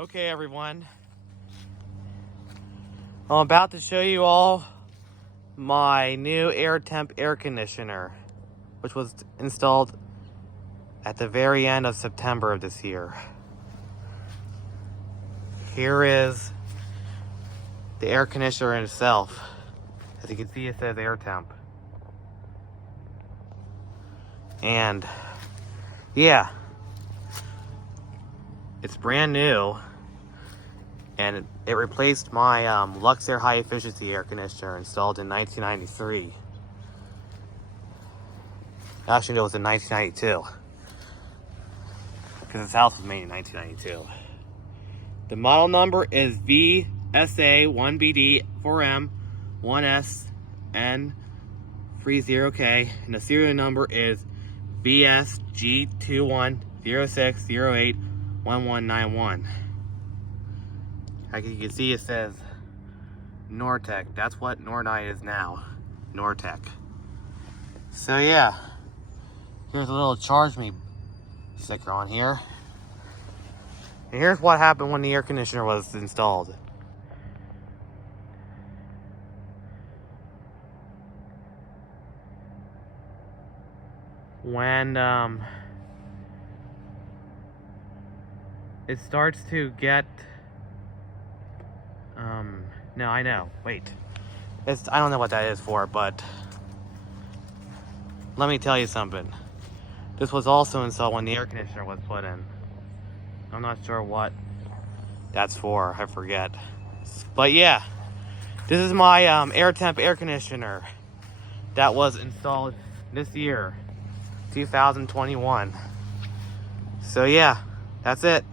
Okay, everyone. I'm about to show you all my new Airtemp air conditioner, which was installed at the very end of September of this year. Here is the air conditioner itself. As you can see, it says Airtemp. And yeah, it's brand new, and it replaced my Luxaire high efficiency air conditioner installed in 1993. Actually, no, it was in 1992, because this house was made in 1992. The model number is VSA1BD4M1SN30K, and the serial number is VSG2106081191. Like you can see, it says Nortec. That's what Nornite is now. Nortec. So yeah, here's a little charge me sticker on here. And here's what happened when the air conditioner was installed. When it starts to get no, I know, wait, I don't know what that is for, but let me tell you something. This was also installed when the air conditioner was put in. I'm not sure what that's for, I forget. But yeah, this is my Airtemp air conditioner that was installed this year, 2021. So yeah, that's it.